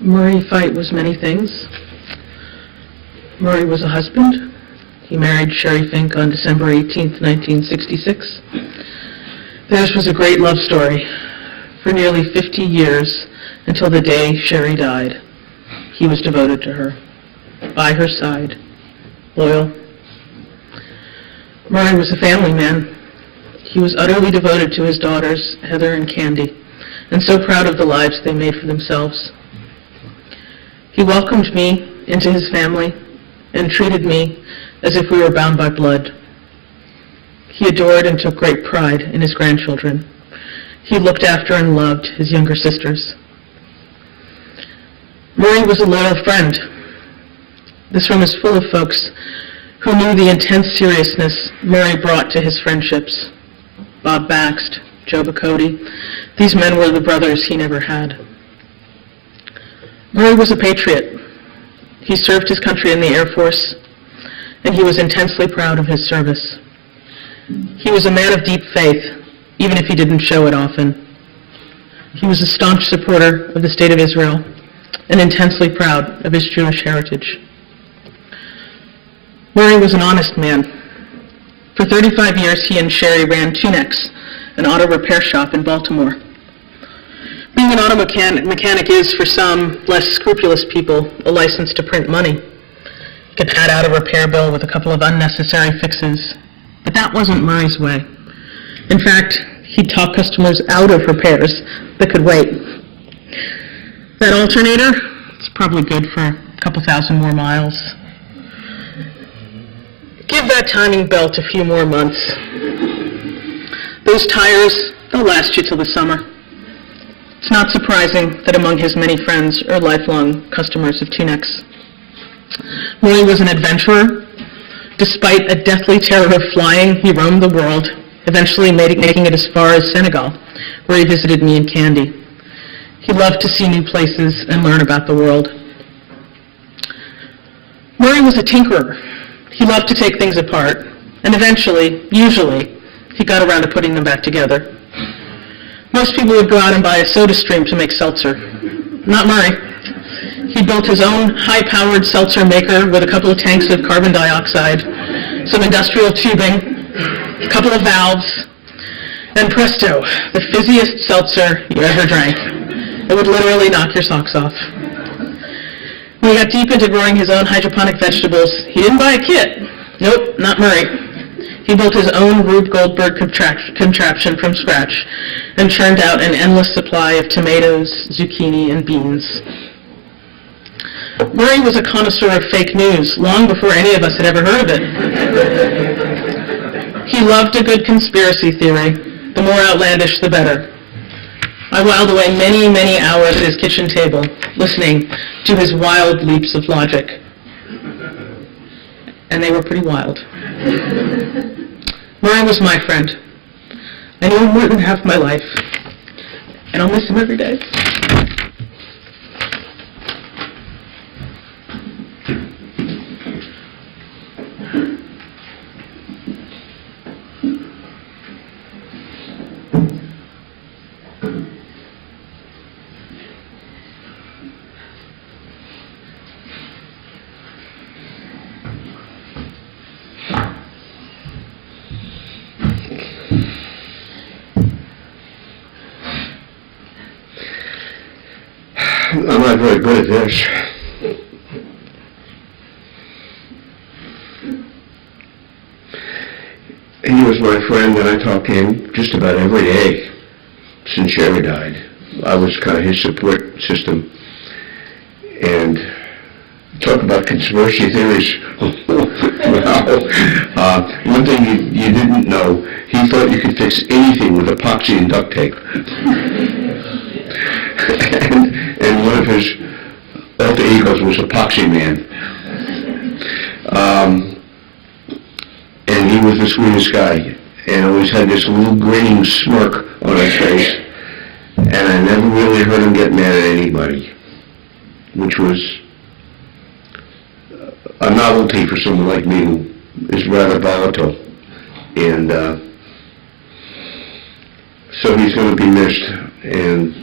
Murray Fite was many things. Murray was a husband. He married Sherry Fink on December 18th, 1966. Theirs was a great love story for nearly 50 years until the day Sherry died. He was devoted to her, by her side, loyal. Murray was a family man. He was utterly devoted to his daughters, Heather and Candy, and so proud of the lives they made for themselves. He welcomed me into his family and treated me as if we were bound by blood. He adored and took great pride in his grandchildren. He looked after and loved his younger sisters. Murray was a loyal friend. This room is full of folks who knew the intense seriousness Murray brought to his friendships. Bob Baxt, Joe Bacote, these men were the brothers he never had. Murray was a patriot. He served his country in the Air Force, and he was intensely proud of his service. He was a man of deep faith, even if he didn't show it often. He was a staunch supporter of the State of Israel and intensely proud of his Jewish heritage. Murray was an honest man. For 35 years, he and Sherry ran Tunex, an auto repair shop in Baltimore. Being an auto mechanic is, for some less scrupulous people, a license to print money. You can pad out a repair bill with a couple of unnecessary fixes. But that wasn't Murray's way. In fact, he'd talk customers out of repairs that could wait. That alternator, it's probably good for a couple thousand more miles. Give that timing belt a few more months. Those tires, they'll last you till the summer. It's not surprising that among his many friends are lifelong customers of Tunex. Murray was an adventurer. Despite a deathly terror of flying, he roamed the world, eventually making it as far as Senegal, where he visited me and Candy. He loved to see new places and learn about the world. Murray was a tinkerer. He loved to take things apart, and eventually, usually, he got around to putting them back together. Most people would go out and buy a soda stream to make seltzer. Not Murray. He built his own high-powered seltzer maker with a couple of tanks of carbon dioxide, some industrial tubing, a couple of valves, and presto, the fizziest seltzer you ever drank. It would literally knock your socks off. When he got deep into growing his own hydroponic vegetables, he didn't buy a kit. Nope, not Murray. He built his own Rube Goldberg contraption from scratch and churned out an endless supply of tomatoes, zucchini, and beans. Murray was a connoisseur of fake news long before any of us had ever heard of it. He loved a good conspiracy theory. The more outlandish, the better. I whiled away many, many hours at his kitchen table, listening to his wild leaps of logic. And they were pretty wild. Murray was my friend. I knew him more than half my life, and I'll miss him every day. I'm not very good at this. He was my friend, and I talked to him just about every day since Sherry died. I was kind of his support system. And talk about conspiracy theories. One thing you didn't know, he thought you could fix anything with epoxy and duct tape. and one of his alter egos was Epoxy Man. And he was the sweetest guy, and always had this little grinning smirk on his face, and I never really heard him get mad at anybody, which was a novelty for someone like me who is rather volatile. And so he's going to be missed, and